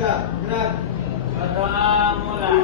Siaga, gerak. Berdoa mulai.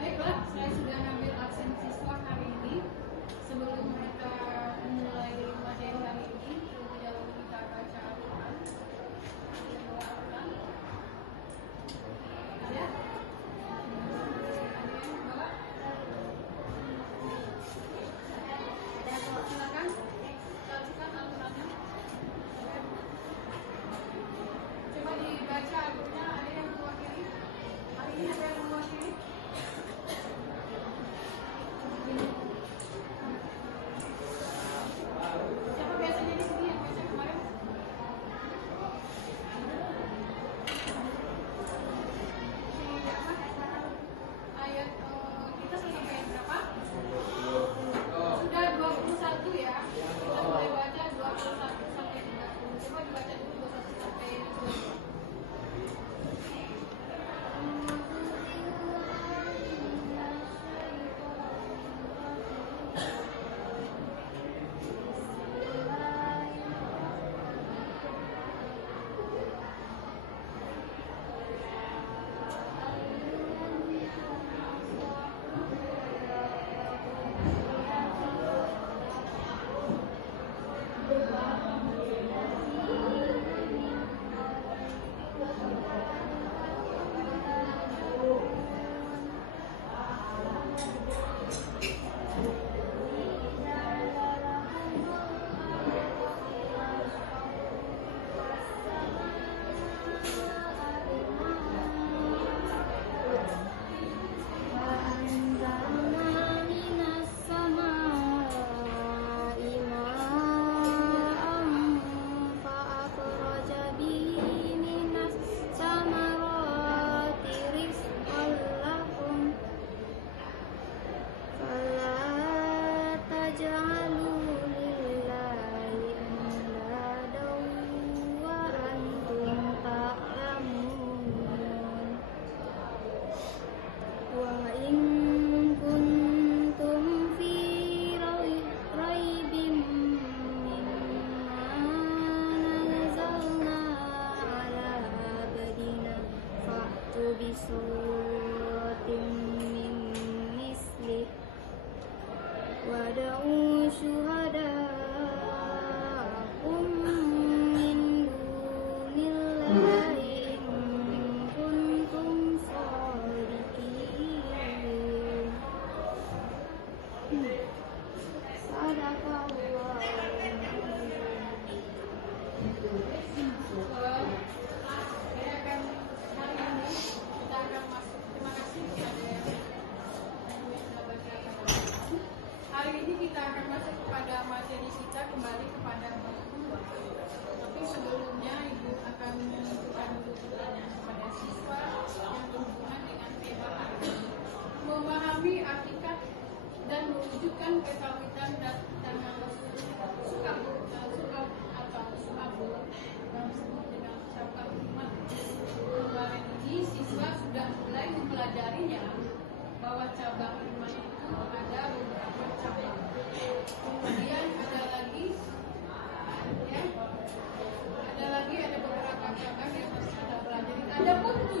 Baiklah, saya sudah ngambil absen siswa hari ini. Sebelum kita mulai materi hari ini, terlebih dahulu kita baca Al-Quran. Ada? Ada yang bawa? Silakan, bacakan Al-Qurannya.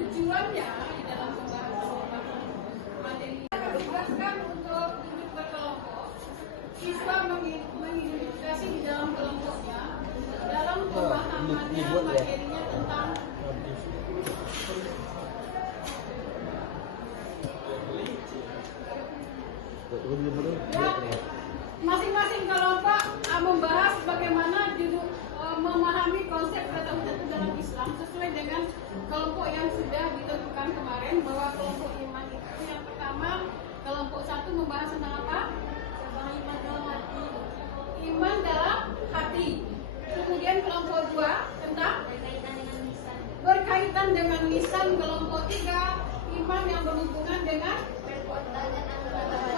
tujuannya di dalam pembahasan materi ditugaskan untuk duduk berkelompok. Siswa mengidentifikasi di dalam kelompoknya dalam pemahamannya materinya tentang masing-masing kelompok membahas bagaimana memahami konsep kata itu dalam Islam sesuai dengan kelompok yang sudah ditentukan kemarin, bahwa kelompok iman itu yang pertama, kelompok 1 membahas tentang apa? Iman dalam hati. Iman dalam hati. Kemudian kelompok 2 tentang berkaitan dengan lisan. Kelompok 3 iman yang berhubungan dengan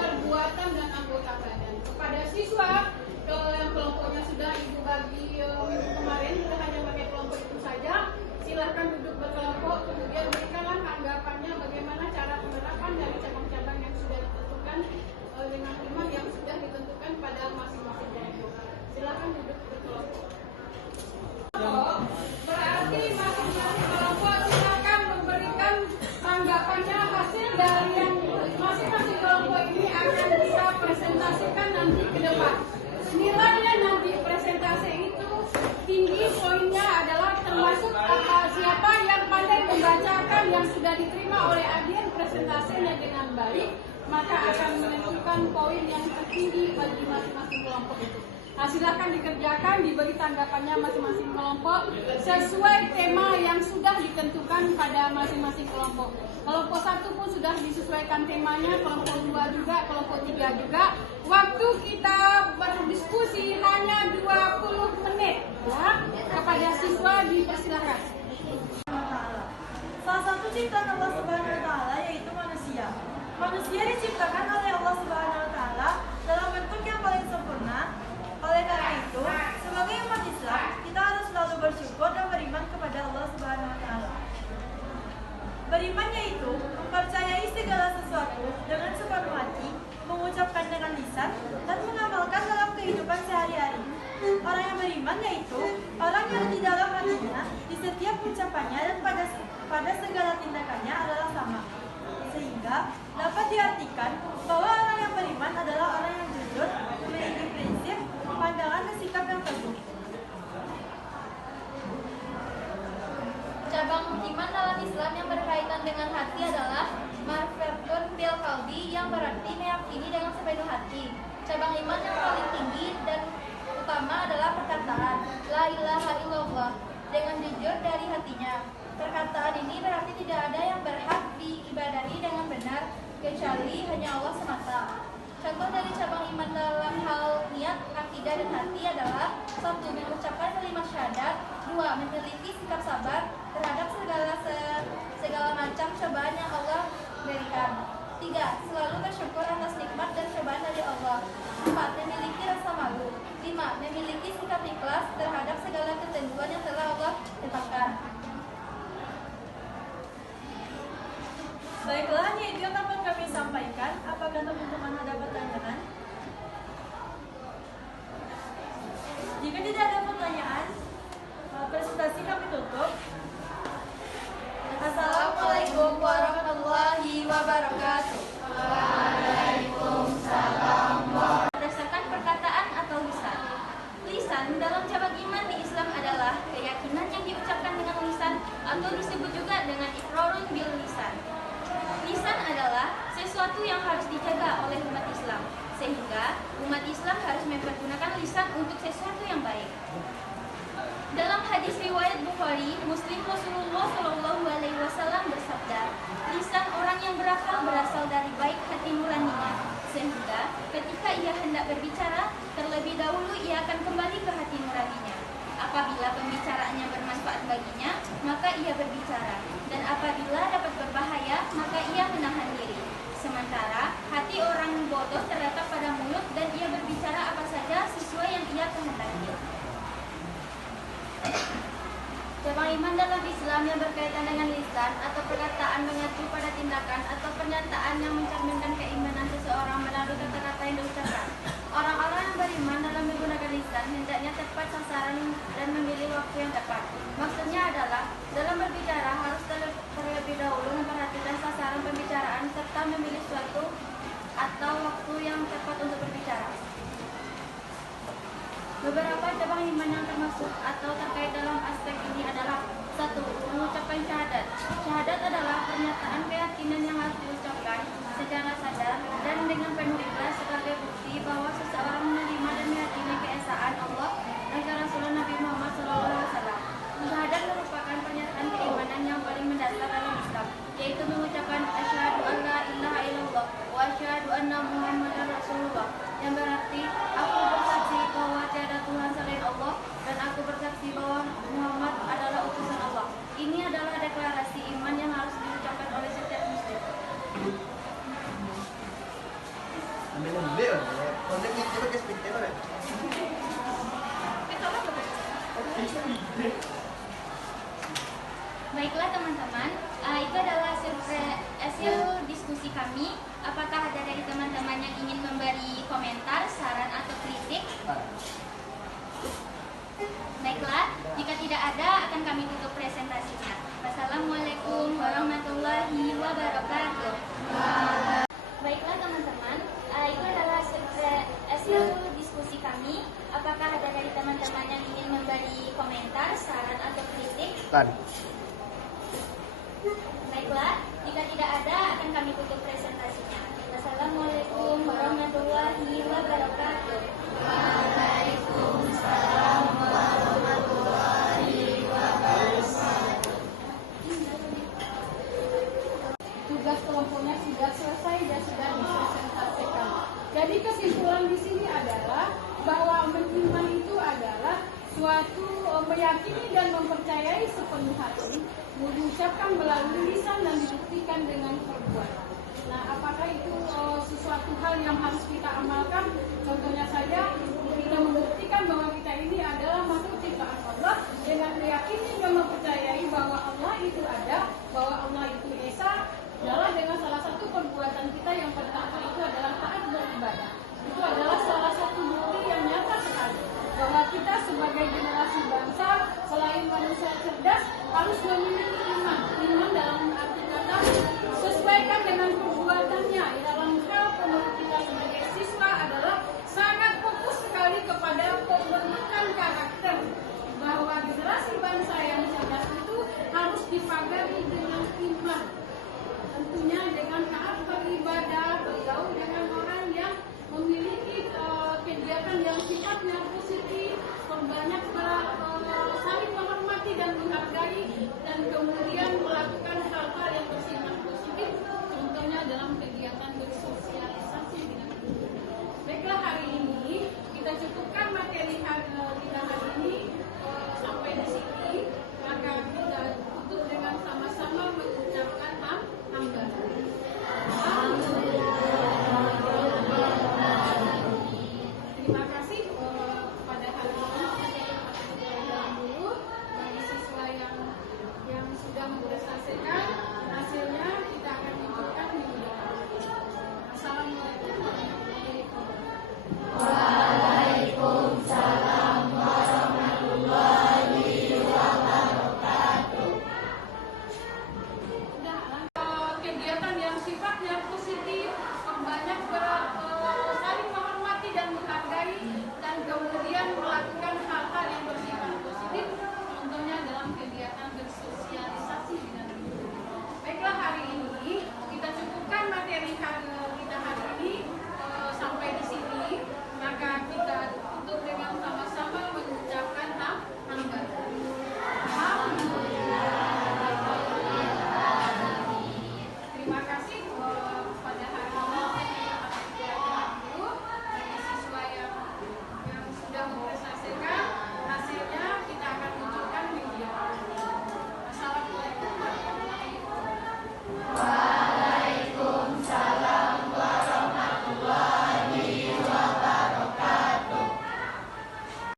perbuatan dan anggota badan. Kepada siswa, kalau yang kelompoknya sudah ibu bagi minggu kemarin, kita hanya pakai kelompok itu saja. Silahkan duduk berkelompok, kemudian berikanlah anggapannya bagaimana cara penerapan dari cabang-cabang yang sudah ditentukan dengan iman yang sudah ditentukan pada masing-masing kelompok. Silahkan duduk berkelompok. Berarti masing-masing kelompok silahkan memberikan tanggapannya. Hasil dari yang masing-masing kelompok ini akan bisa presentasikan nanti ke depan. Nilainya nanti presentasi itu tinggi, poinnya adalah termasuk siapa yang pandai membacakan yang sudah diterima oleh Adien presentasinya dengan baik, maka akan menentukan poin yang tertinggi bagi masing-masing kelompok itu. Nah, silakan dikerjakan, diberi tanggapannya masing-masing kelompok sesuai tema yang sudah ditentukan pada masing-masing kelompok. Kelompok 1 pun sudah disesuaikan temanya, kelompok 2 juga, kelompok 3 juga. Waktu kita berdiskusi hanya 20 menit, ya. Kepada siswa dipersilakan. Salah satu ciptaan Allah Subhanahu wa taala yaitu manusia. Manusia diciptakan oleh Allah Subhanahu wa taala dalam bentuk yang paling sempurna. Oleh karena itu, sebagai umat Islam, kita harus selalu bersyukur dan beriman kepada Allah Subhanahu wa taala. Beriman yaitu mempercayai segala sesuatu dengan sepenuh hati, mengucapkan dengan lisan, dan mengamalkan dalam kehidupan sehari-hari. Orang yang beriman yaitu orang yang di dalam hatinya, di setiap ucapannya dan pada segala tindakannya adalah sama. Sehingga dapat diartikan bahwa orang yang beriman adalah orang yang jujur, memiliki prinsip, pandangan dan sikap yang teguh. Cabang iman dalam Islam yang berkaitan dengan hati adalah marfatun bil qalbi, yang berarti meyakini dengan sepenuh hati. Cabang iman yang paling tinggi dan utama adalah perkataan la ilaha illallah dengan jujur dari hatinya. Perkataan ini berarti tidak ada yang berhak diibadahi dengan benar kecuali hanya Allah semata. Contoh dari cabang iman dalam hal niat, akidah dan hati adalah 1. Mengucapkan kalimat syahadat. 2. Memiliki sikap sabar terhadap segala macam cobaan yang Allah berikan. 3. Selalu bersyukur atas nikmat dan cobaan dari Allah. 4. Memiliki rasa malu. 5. Memiliki sikap ikhlas terhadap segala ketentuan yang telah Allah tetapkan. Baiklah, hanya itu yang dapat kami sampaikan. Apakah teman-teman ada pertanyaan? Jika tidak ada pertanyaan, presentasi kami tutup. Assalamualaikum warahmatullahi wabarakatuh. Waalaikumsalam. Berdasarkan perkataan atau lisan. Lisan dalam cabang iman di Islam adalah keyakinan yang diucapkan dengan lisan atau disebut juga dengan iqrarun bil lisan. Lisan adalah sesuatu yang harus dijaga oleh umat Islam, sehingga umat Islam harus mempergunakan lisan untuk sesuatu yang baik. Dalam hadis riwayat Bukhari, Muslim, Rasulullah Shallallahu Alaihi Wasallam bersabda, lisan orang yang berakal berasal dari baik hati nuraninya, sehingga ketika ia hendak berbicara, terlebih dahulu ia akan kembali ke hati nuraninya. Apabila pembicaraannya bermanfaat baginya, maka ia berbicara, dan apabila dapat berbahaya, maka ia menahan diri. Sementara hati orang bodoh terletak pada mulut, dan ia berbicara apa saja sesuai yang ia kehendaki. Cabang iman dalam Islam yang berkaitan dengan lisan atau perkataan mengacu pada tindakan atau pernyataan yang mencerminkan keimanan seseorang melalui kata-kata yang diucapkan. Orang-orang yang beriman dalam menggunakan lisan hendaknya tepat sasaran dan memilih waktu yang tepat. Maksudnya adalah dalam berbicara harus terlebih dalam memilih suatu atau waktu yang tepat untuk berbicara. Beberapa cabang iman yang termasuk atau terkait dalam aspek ini adalah: 1. Mengucapkan syahadat. Syahadat adalah pernyataan keyakinan yang harus diucapkan secara sadar dan dengan penuh ikhlas sebagai bukti bahwa seseorang menerima dan meyakini keesaan Allah dan kerasulan Nabi Muhammad SAW. Syahadat merupakan pernyataan keimanan yang paling mendasar dalam Islam, yaitu mengucapkan asyhadu an la ilaha illallah wa asyhadu anna Muhammadar Rasulullah, yang berarti aku bersaksi bahwa tiada Tuhan selain Allah dan aku bersaksi bahwa Muhammad adalah utusan Allah. Ini adalah deklarasi iman yang harus diucapkan oleh setiap muslim. Baiklah teman-teman, itu adalah hasil diskusi kami. Apakah ada dari teman-teman yang ingin memberi komentar, saran, atau kritik? Baiklah, jika tidak ada akan kami tutup presentasinya. Wassalamualaikum warahmatullahi wabarakatuh. Baiklah teman-teman, itu adalah hasil diskusi kami. Apakah ada dari teman-teman yang ingin memberi komentar, saran, atau kritik? Baiklah, jika tidak ada akan kami tutup presentasinya. Wassalamualaikum warahmatullahi wabarakatuh. Waalaikumsalam warahmatullahi wabarakatuh. Tugas kelompoknya sudah selesai dan sudah dipresentasikan. Jadi kesimpulan di sini adalah bahwa beriman itu adalah suatu meyakini dan mempercayai sepenuh hati, diucapkan melalui lisan dan dibuktikan dengan perbuatan. Nah, apakah itu sesuatu hal yang harus kita amalkan? Contohnya saja, kita membuktikan bahwa kita ini adalah makhluk ciptaan Allah dengan meyakini dan mempercayai bahwa Allah itu ada, bahwa Allah itu esa, adalah dengan salah satu perbuatan kita yang pertama itu adalah taat beribadah. Itu adalah salah satu bukti yang nyata sekali bahwa kita sebagai generasi bangsa selain manusia cerdas harus memiliki iman dalam arti kata sesuaikan dengan perbuatannya. Dalam hal menurut kita sebagai siswa adalah sangat fokus sekali kepada pembentukan